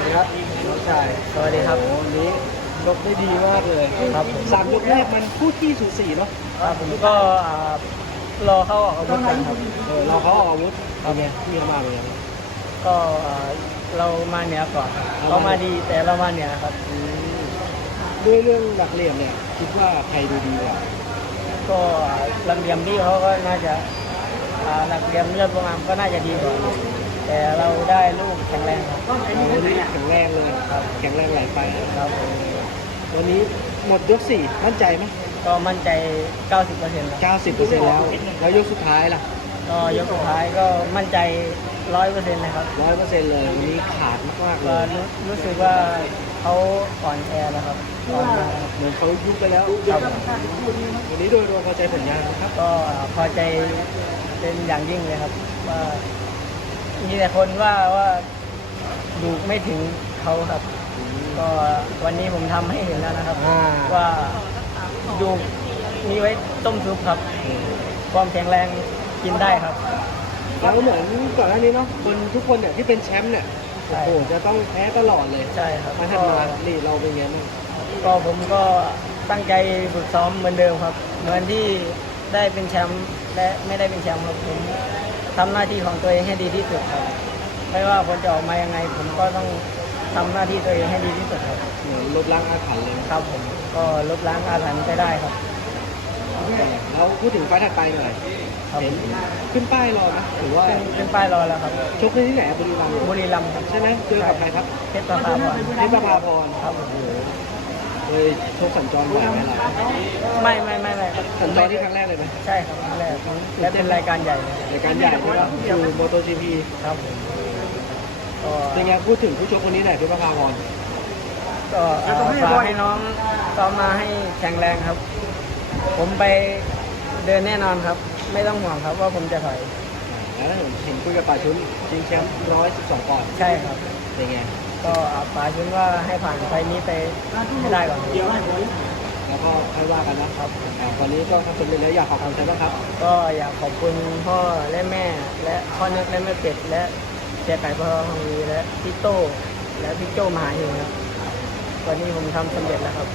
วัสดีครับน้องชายสวัสดีครับโอ้วันนี้ยกได้ดีมากเลยครับผมสามยกแรกมันคู่ขี้สูสีเนาะครับผมก็อ่ารอเข้าออกอาวุธกันครับเออเราเขาออกอาวุธเอาไงที่เขามาเป็นยังไงก็อ่าเรามาเหนือกว่าครับเขามาดีแต่เรามาเหนือครับ อืมด้วยเรื่องหลักเหลี่ยมเนี่ยคิดว่าใครดูดีกว่าก็อ่าลำเลียมพี่เขาก็น่าจะอ่าหลักเหลี่ยมเลือดประมาณก็น่าจะดีกว่าแต่เราได้ลูกแข็งแรงครับ วันนี้แข็งแรงเลยครับแข็งแรงไหลไปนะครับผมวันนี้หมดยกสี่มั่นใจไหมก็มั่นใจ 90%ครับเก้าสิบเปอร์เซ็นต์แล้ว แล้วยกสุดท้ายล่ะก็ยกสุดท้ายก็มั่นใจ 100%เลยครับร้อยเปอร์เซ็นต์เลยวันนี้ขาดมากๆเลก็ยรู้รู้สึกว่าเขาอ่อนแอแล้วครับอ่อนมาเหมือนเขายุบไปแล้วครับวันนี้โดยรวมพอใจผลงานนะครับ ก็พอใจเป็นอย่างยิ่งเลยครับ ว่ามีแต่คนว่าว่า ดูไม่ถึงเขาครับ ก็วันนี้ผมทำให้เห็นแล้วนะครับ อ่า ว่าดูมีไว้ต้มซุปครับ ความแข็งแรงกินได้ครับ แล้วเหมือนก่อนหน้านี้เนาะคนทุกคนเนี่ยที่เป็นแชมป์เนี่ยใช่ โอ้โหจะต้องแพ้ตลอดเลยใช่ครับมาก็ถัดมาลีเราเป็นไงบ้างก็ผมก็ตั้งใจฝึกซ้อมเหมือนเดิมครับ เหมือนที่ได้เป็นแชมป์และไม่ได้เป็นแชมป์ครับผมทำหน้าที่ของตัวเองให้ดีที่สุดครับ ไม่ว่าผลจะออกมายังไง ผมก็ต้องทำหน้าที่ตัวเองให้ดีที่สุดครับเหมือนลบล้างอาถรรพ์เลยครับผมก็ลบล้างอาถรรพ์ไปได้ครับ แล้วพูดถึงไฟล์ถัดไปหน่อยครับ เห็นขึ้นป้ายรอไหมหรือว่าขึ้นขึ้นป้ายรอแล้วครับชกที่ไหนอะบุรีรัมย์บุรีรัมย์ครับใช่ไหมเจอกับใครครับเพชรประภาพรที่ประภาพรครับผมเคยชกสัญจรบ่อยไหมล่ะไม่ไม่ไม่ไม่ครับสัญจรที่ครั้งแรกเลยไหมใช่ครับครั้งแรกและเป็นรายการใหญ่เลยรายการใหญ่ใช่ไหมอยู่โมโตจีพีครับผมก็ เป็นไงพูดถึงผู้ชกคนนี้หน่อยที่ประภาพรก็เอ่อฝากให้น้องซ้อมมาให้แข็งแรงครับ ผมไปเดินแน่นอนครับ ไม่ต้องห่วงครับว่าผมจะถอยแล้วเห็นคุยกับป่าชุนชิงแชมป์ร้อยสิบสองปอนด์ใช่ครับเป็นไงก็อาปาชุนว่าให้ผ่านไฟล์นี้ไปให้ได้ก่อนครับแล้วก็ค่อยว่ากันนะครับอ่าตอนนี้ก็ทำสำเร็จแล้วอยากขอบคุณใครบ้างครับ ก็อยากขอบคุณพ่อและแม่ และพ่อนึกและแม่เป็ดและ เสียไก่พ่อทองดีและพี่โต้และพี่โจมหาเฮงครับวันนี้ผมทำสำเร็จแล้วครับ